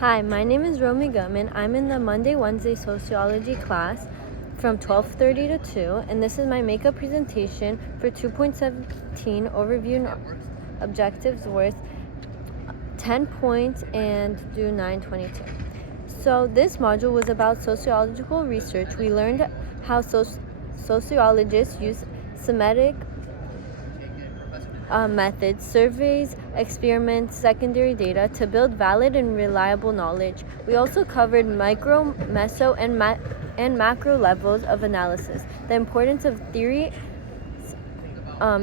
Hi, my name is Romy Gutman. I'm in the Monday-Wednesday sociology class from 12:30 to 2, and this is my makeup presentation for 2.17 overview and objectives worth 10 points and due 922. So this module was about sociological research. We learned how sociologists use Semitic methods, surveys, experiments, secondary data to build valid and reliable knowledge. We also covered micro, meso, and macro levels of analysis, the importance of theory,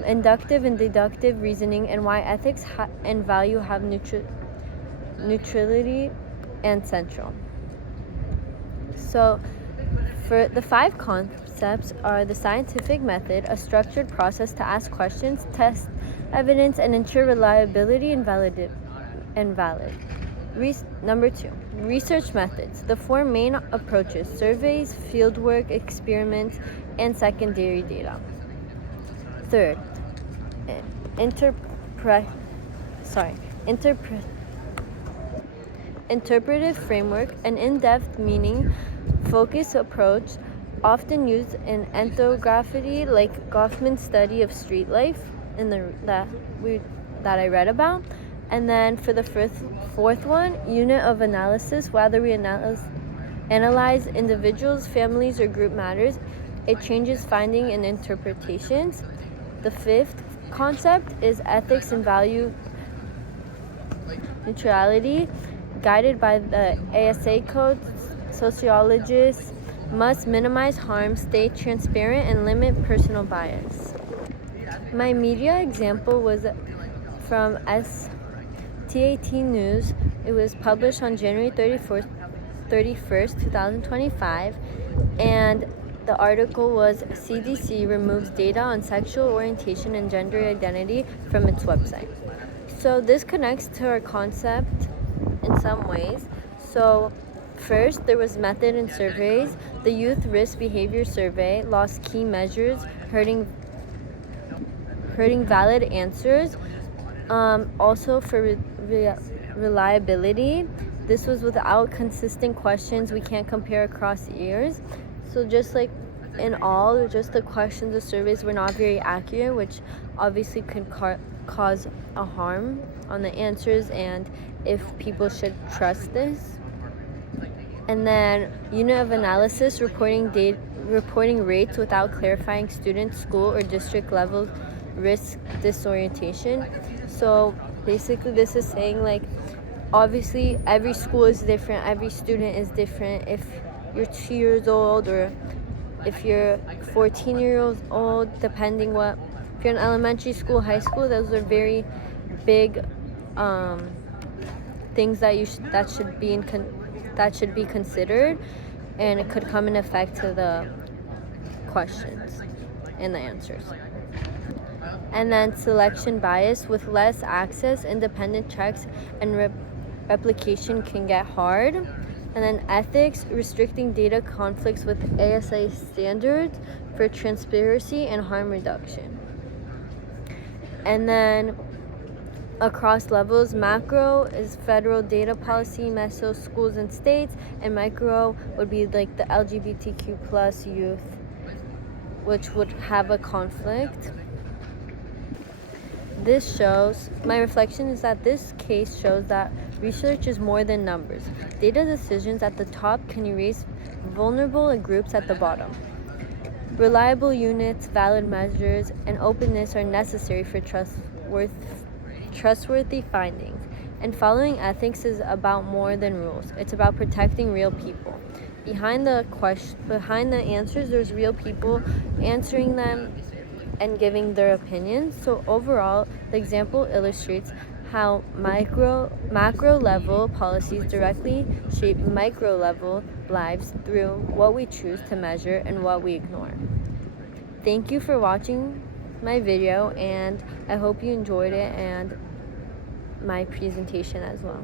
inductive and deductive reasoning, and why ethics and value have neutrality and central. So, for the 5 concepts are the scientific method, a structured process to ask questions, test evidence, and ensure reliability and valid. Number 2, research methods. The 4 main approaches: surveys, fieldwork, experiments, and secondary data. Third, interpretive framework, an in-depth meaning focused approach often used in ethnography, like Goffman's study of street life that I read about. And then for the fourth one, unit of analysis, whether we analyze individuals, families, or group matters, it changes finding and interpretations. The 5th concept is ethics and value neutrality, guided by the ASA code. Sociologists must minimize harm, stay transparent, and limit personal bias. My media example was from STAT News. It was published on January 31st, 2025, and the article was CDC removes data on sexual orientation and gender identity from its website. So this connects to our concept in some ways. So first, there was method and surveys. The Youth Risk Behavior Survey lost key measures, hurting valid answers. Also for reliability, this was without consistent questions. We can't compare across years. So just like in all, just the questions, the surveys were not very accurate, which obviously could cause a harm on the answers and if people should trust this. And then unit of analysis, reporting rates without clarifying student, school, or district level risk disorientation. So basically this is saying, like, obviously every school is different, every student is different. If you're 2 years old or if you're 14 years old, depending if you're in elementary school, high school, those are very big things that should be considered, and it could come in effect to the questions and the answers. And then selection bias, with less access, independent checks and replication can get hard. And then ethics, restricting data conflicts with ASA standards for transparency and harm reduction. And then across levels, macro is federal data policy, meso schools and states, and micro would be like the LGBTQ plus youth, which would have a conflict. My reflection is that this case shows that research is more than numbers. Data decisions at the top can erase vulnerable groups at the bottom. Reliable units, valid measures, and openness are necessary for trustworthy findings. And following ethics is about more than rules. It's about protecting real people. Behind the answers, there's real people answering them and giving their opinions. So overall, the example illustrates how macro level policies directly shape micro level lives through what we choose to measure and what we ignore. Thank you for watching my video, and I hope you enjoyed it and my presentation as well.